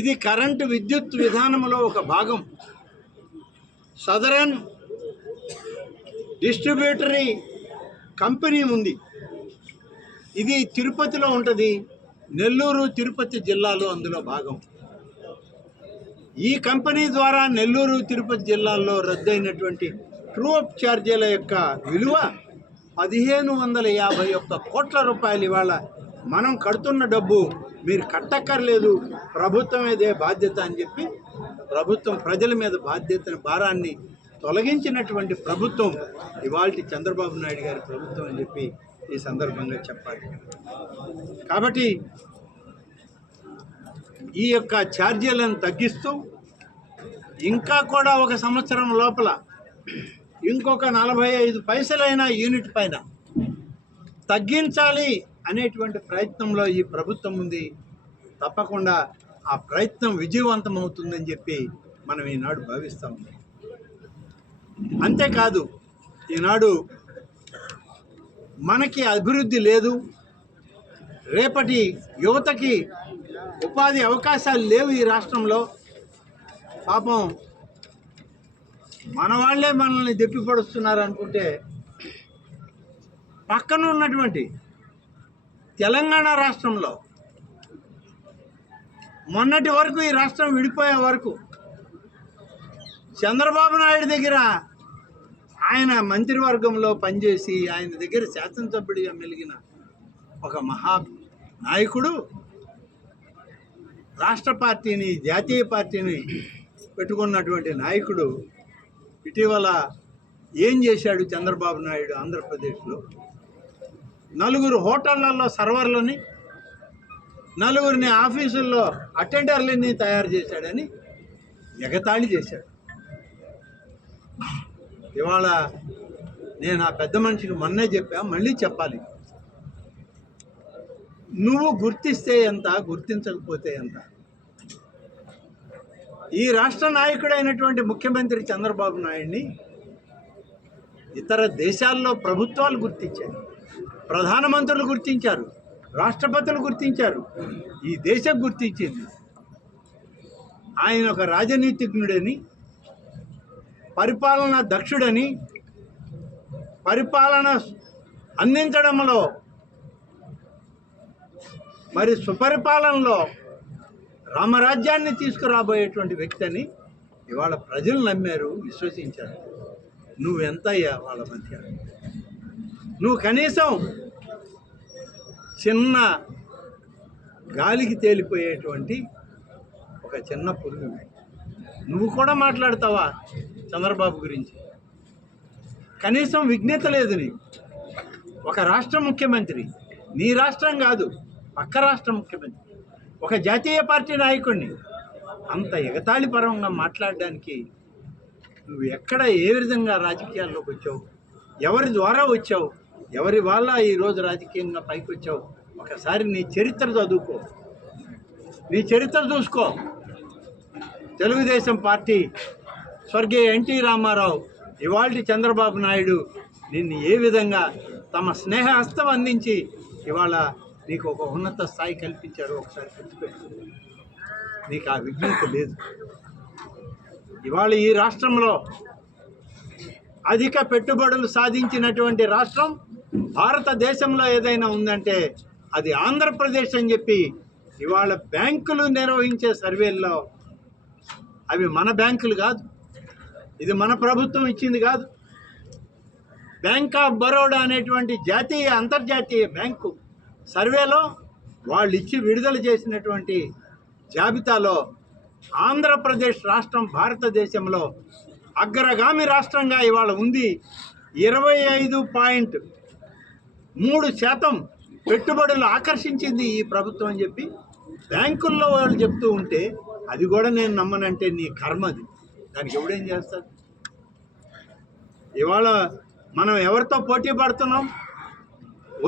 ఇది కరెంటు విద్యుత్ విధానంలో ఒక భాగం. సదరన్ డిస్ట్రిబ్యూటరీ కంపెనీ ఉంది. ఇది తిరుపతిలో ఉంటుంది. నెల్లూరు తిరుపతి జిల్లాలో అందులో భాగం. ఈ కంపెనీ ద్వారా నెల్లూరు తిరుపతి జిల్లాల్లో రద్దయినటువంటి ట్రూ అప్ ఛార్జీల యొక్క విలువ 1551 కోట్ల రూపాయలు. ఇవాళ మనం కడుతున్న డబ్బు మీరు కట్టక్కర్లేదు, ప్రభుత్వమేదే బాధ్యత అని చెప్పి ప్రభుత్వం ప్రజల మీద భారాన్ని తొలగించినటువంటి ప్రభుత్వం ఇవాల్టి చంద్రబాబు నాయుడు గారి ప్రభుత్వం అని చెప్పి ఈ సందర్భంగా చెప్పాలి. కాబట్టి ఈ యొక్క ఛార్జీలను తగ్గిస్తూ ఇంకా కూడా ఒక సంవత్సరం లోపల ఇంకొక 45 పైసలైన యూనిట్ పైన తగ్గించాలి అనేటువంటి ప్రయత్నంలో ఈ ప్రభుత్వం ఉంది. తప్పకుండా ఆ ప్రయత్నం విజయవంతం అవుతుందని చెప్పి మనం ఈనాడు భావిస్తూ ఉన్నాం. అంతేకాదు, ఈనాడు మనకి అభివృద్ధి లేదు, రేపటి యువతకి ఉపాధి అవకాశాలు లేవు ఈ రాష్ట్రంలో. పాపం మన వాళ్ళే మనల్ని దెప్పిపడుస్తున్నారు అనుకుంటే, పక్కన ఉన్నటువంటి తెలంగాణ రాష్ట్రంలో మొన్నటి వరకు ఈ రాష్ట్రం విడిపోయే వరకు చంద్రబాబు నాయుడు దగ్గర ఆయన మంత్రివర్గంలో పనిచేసి ఆయన దగ్గర శాసనసభ్యుడిగా మెలిగిన ఒక మహా నాయకుడు రాష్ట్ర పార్టీని, జాతీయ పార్టీని పెట్టుకున్నటువంటి నాయకుడు ఇటీవల ఏం చేశాడు చంద్రబాబు నాయుడు? ఆంధ్రప్రదేశ్లో 4 హోటళ్లలో సర్వర్లని, 4 ఆఫీసుల్లో అటెండర్లని తయారు చేశాడని ఎగతాళి చేశాడు. ఇవాళ నేను ఆ పెద్ద మనిషికి మొన్నే చెప్పా, మళ్ళీ చెప్పాలి. నువ్వు గుర్తిస్తే ఎంత, గుర్తించకపోతే ఎంత? ఈ రాష్ట్ర నాయకుడైనటువంటి ముఖ్యమంత్రి చంద్రబాబు నాయుడిని ఇతర దేశాల్లో ప్రభుత్వాలు గుర్తించారు, ప్రధానమంత్రులు గుర్తించారు, రాష్ట్రపతులు గుర్తించారు, ఈ దేశం గుర్తించింది. ఆయన ఒక రాజనీతిజ్ఞుడని, పరిపాలనా దక్షుడని, పరిపాలన అందించడంలో మరి సుపరిపాలనలో రామరాజ్యాన్ని తీసుకురాబోయేటువంటి వ్యక్తి అని ఇవాళ ప్రజలు నమ్మారు, విశ్వసించారు. నువ్వెంతయ్యా వాళ్ళ మధ్య? నువ్వు కనీసం చిన్న గాలికి తేలిపోయేటువంటి ఒక చిన్న పురుగు. నువ్వు కూడా మాట్లాడతావా చంద్రబాబు గురించి? కనీసం విజ్ఞత లేదు నీకు. ఒక రాష్ట్ర ముఖ్యమంత్రి, నీ రాష్ట్రం కాదు, పక్క రాష్ట్ర ముఖ్యమంత్రి, ఒక జాతీయ పార్టీ నాయకుడిని అంత ఎగతాళిపరంగా మాట్లాడడానికి నువ్వు ఎక్కడ, ఏ విధంగా రాజకీయాల్లోకి వచ్చావు? ఎవరి ద్వారా వచ్చావు? ఎవరి వల్ల ఈరోజు రాజకీయంగా పైకి వచ్చావు? ఒకసారి నీ చరిత్ర చదువుకో, నీ చరిత్ర చూసుకో. తెలుగుదేశం పార్టీ, స్వర్గీయ ఎన్టీ రామారావు, ఇవాళ చంద్రబాబు నాయుడు నిన్ను ఏ విధంగా తమ స్నేహహస్తం అందించి ఇవాళ నీకు ఒక ఉన్నత స్థాయి కల్పించారు. ఒకసారి గుర్తుపెట్టు. నీకు ఆ విజ్ఞత లేదు. ఇవాళ ఈ రాష్ట్రంలో అధిక పెట్టుబడులు సాధించినటువంటి రాష్ట్రం భారతదేశంలో ఏదైనా ఉందంటే అది ఆంధ్రప్రదేశ్ అని చెప్పి ఇవాళ బ్యాంకులు నిర్వహించే సర్వేల్లో, అవి మన బ్యాంకులు కాదు, ఇది మన ప్రభుత్వం ఇచ్చింది కాదు, బ్యాంక్ ఆఫ్ బరోడా అనేటువంటి జాతీయ అంతర్జాతీయ బ్యాంకు సర్వేలో వాళ్ళు ఇచ్చి విడుదల చేసినటువంటి జాబితాలో ఆంధ్రప్రదేశ్ రాష్ట్రం భారతదేశంలో అగ్రగామి రాష్ట్రంగా ఇవాళ ఉంది. 25.3% పెట్టుబడులు ఆకర్షించింది ఈ ప్రభుత్వం అని చెప్పి బ్యాంకుల్లో వాళ్ళు చెప్తూ ఉంటే అది కూడా నేను నమ్మనంటే నీ కర్మది. దానికి ఎవడేం చేస్తాడు? ఇవాళ మనం ఎవరితో పోటీ పడుతున్నాం?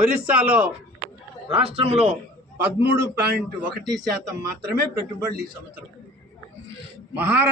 ఒరిస్సాలో రాష్ట్రంలో 13.1% మాత్రమే పెట్టుబడులు ఈ సంవత్సరం. మహారాష్ట్ర